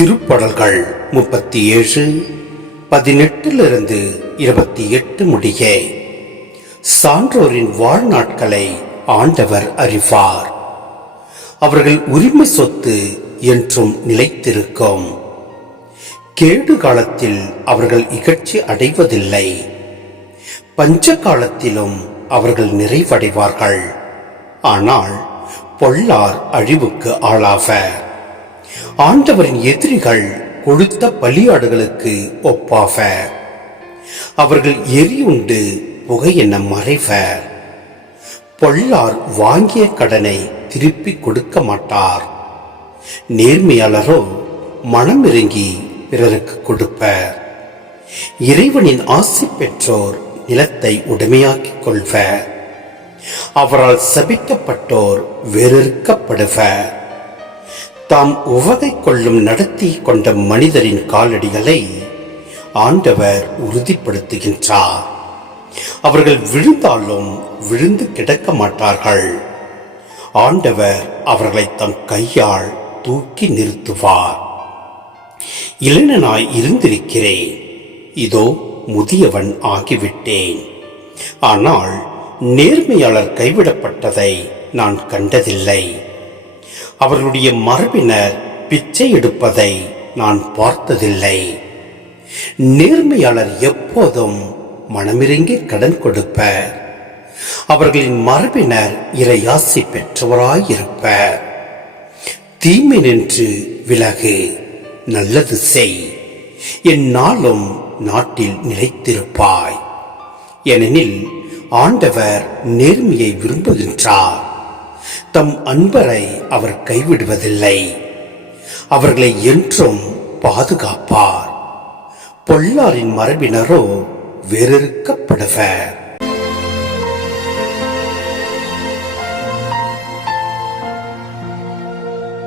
திருப்படல்கள் முப்பத்தி ஏழு பதினெட்டிலிருந்து இருபத்தி எட்டு முடிய. சான்றோரின் வாழ்நாட்களை ஆண்டவர் அறிவார். அவர்கள் உரிமை சொத்து என்றும் நிலைத்திருக்கும். கேடு காலத்தில் அவர்கள் இகழ்ச்சி அடைவதில்லை. பஞ்ச காலத்திலும் அவர்கள் நிறைவடைவார்கள். ஆனால் பொல்லார் அழிவுக்கு ஆளாவர். ஆண்டவரின் எதிரிகள் கொடுத்த பலியாடுகளுக்கு ஒப்பாக அவர்கள் எரியுண்டு புகை என மறைவ பொள்ளார் வாங்கிய கடனை திருப்பி கொடுக்க மாட்டார். நேர்மையாளரோ மனமிறங்கி பிறருக்கு கொடுப்பர். இறைவனின் ஆசி பெற்றோர் நிலத்தை உடைமையாக்கிக் கொள்வர். அவரால் சபிக்கப்பட்டோர் வெறுக்கப்படுவர் தாம் உவகை கொள்ளும் நடத்தி கொண்ட மனிதரின் காலடிகளை ஆண்டவர் உறுதிப்படுத்துகின்றார். அவர்கள் விழுந்தாலும் விழுந்து கிடக்க மாட்டார்கள். ஆண்டவர் அவர்களை தம் கையால் தூக்கி நிறுத்துவார். இளைஞனாய் இருந்திருக்கிறேன். இதோ முதியவன் ஆகிவிட்டேன். ஆனால் நேர்மையாளர் கைவிடப்பட்டதை நான் கண்டதில்லை. அவர்களுடைய மரபினர் பிச்சை எடுப்பதை நான் பார்த்ததில்லை. நேர்மையாளர் எப்போதும் மனமிறங்கி கடன் கொடுப்பர். அவர்களின் மரபினர் இறையாசி பெற்றவராயிருப்பர். தீமை நின்று விலகு நல்லது செய். என் நாளும் நாட்டில் நிலைத்திருப்பாய். ஏனெனில் ஆண்டவர் நேர்மையை விரும்புகின்றார். தம் அன்பரை அவர் கைவிடுவதில்லை. அவர்களை என்றும் பாதுகாப்பார். பொல்லாரின் மரபினரோ வெறுக்கப்படுவர்